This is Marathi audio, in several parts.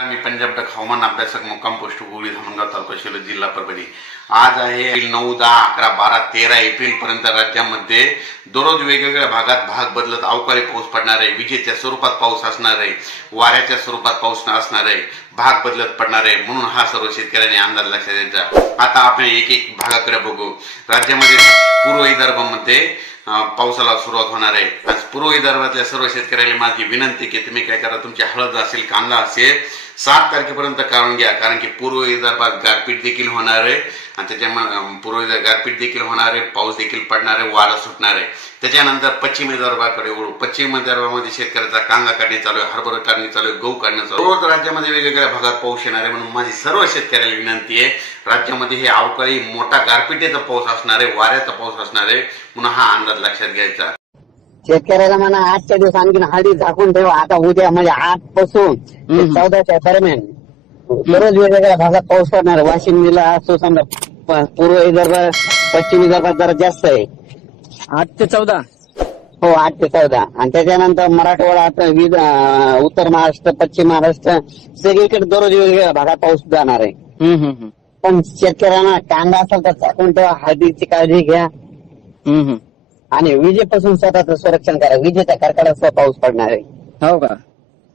मी पंजाब डक हवामान अभ्यासक मुक्काम पोस्ट गुगळी धामणगाव तालुका शिरोळ जिल्हा परभणी। आज आहे 9, 10, 11, 12, 13 एप्रिल पर्यंत राज्यामध्ये दररोज वेगवेगळ्या भागात भाग बदलत अवकाळी पाऊस पडणार आहे। विजेच्या स्वरूपात पाऊस असणार आहे, वाऱ्याच्या स्वरूपात पाऊस असणार आहे, भाग बदलत पडणार आहे। म्हणून हा सर्व शेतकऱ्यांनी अंदाज लक्षात द्यायचा। आता आपण एक एक भागाकडे बघू। राज्यामध्ये पूर्व विदर्भामध्ये पावसाला सुरुवात होणार आहे। आज पूर्व विदर्भातल्या सर्व शेतकऱ्यांना माझी विनंती की तुम्ही काय करा, तुमची हळद असेल, कांदा असेल 7 तारखेपर्यंत काढून घ्या, कारण की पूर्व विदर्भात गारपीट देखील होणार आहे आणि त्याच्यामुळे पूर्व विदर्भात गारपीट देखील होणार आहे, पाऊस देखील पडणार आहे, वारा सुटणार आहे। त्याच्यानंतर पश्चिम विदर्भाकडे वळू। पश्चिम विदर्भामध्ये शेतकऱ्याचा कांदा काढणे चालू आहे, हरभरा काढणे चालू आहे, गहू काढणे चालू आहे। रोज राज्यामध्ये वेगवेगळ्या भागात पाऊस येणार आहे। म्हणून माझी सर्व शेतकऱ्याला विनंती आहे, राज्यामध्ये हे अवकाळी मोठा गारपिटीचा पाऊस असणार आहे, वाऱ्याचा पाऊस असणार आहे। म्हणून हा अंदाज लक्षात घ्यायचा। शेतकऱ्याला म्हणा आजच्या दिवस आणखी हळदी झाकून ठेवा। आता उद्या म्हणजे 8 पासून 14च्या दरम्यान दररोज वेगवेगळ्या भागात पाऊस पडणार। वाशिम जिल्हा असो, समजा पूर्व विदर्भ, पश्चिम विदर्भात जरा जास्त आहे 8 ते 14। हो, 8 ते 14। आणि त्याच्यानंतर मराठवाडा, उत्तर महाराष्ट्र, पश्चिम महाराष्ट्र सगळीकडे दररोज वेगवेगळ्या भागात पाऊस जाणार आहे। पण शेतकऱ्यांना कांदा असेल तर झाकून ठेवा, हळदीची काळजी घ्या आणि विजेपासून स्वतःचं संरक्षण करा। विजेच्या कडकडाटाचा पाऊस पडणार आहे। हो का?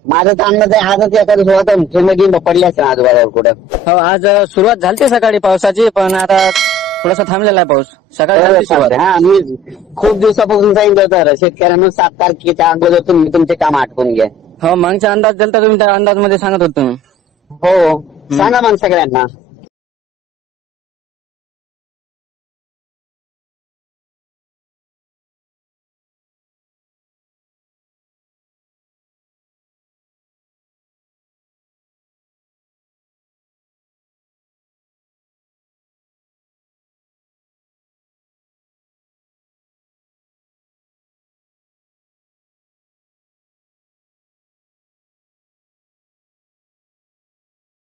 माझं तर अंदाज आहे आजच एखादी सुरुवात पडली असेल आजूबाजूला कुठं। हो, आज सुरुवात झाली सकाळी पावसाची, पण आता थोडासा थांबलेला आहे पाऊस। सकाळी सुरुवात। हा, मी खूप दिवसापासून सांगितलं होतं शेतकऱ्यांना 7 तारखेच्या अगोदर तुम्ही तुमचे काम आटपून घ्या। हो, मागचा अंदाज दिलता तुम्ही, त्या अंदाजमध्ये सांगत होतो तुम्ही। हो, सांगा मग सगळ्यांना।